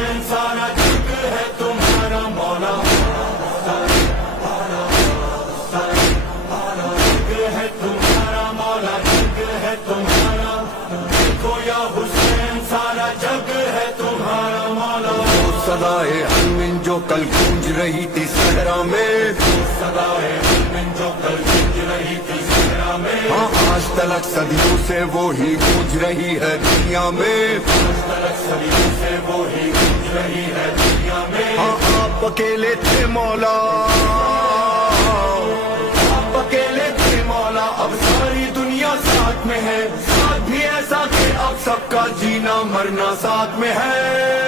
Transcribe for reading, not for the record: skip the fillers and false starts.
हुसैन सारा जग है तुम्हारा मौला, जग है तुम्हारा मौला, जग है तुम्हारा। देखो या हुसैन सारा जग है तुम्हारा मौला। वो सदाए हरमिन जो कल गूंज रही थी सहरा में, सदाए हरमिन जो कल गूंज रही थी सहरा में, हाँ आज तलक सदियों से वो ही गूंज रही है दुनिया में। आज तलक सदियों से वो ही गूंज रही है दुनिया में। हाँ आप अकेले थे मौला, आप अकेले थे मौला, अब सारी दुनिया साथ में है। साथ भी ऐसा कि अब सबका जीना मरना साथ में है।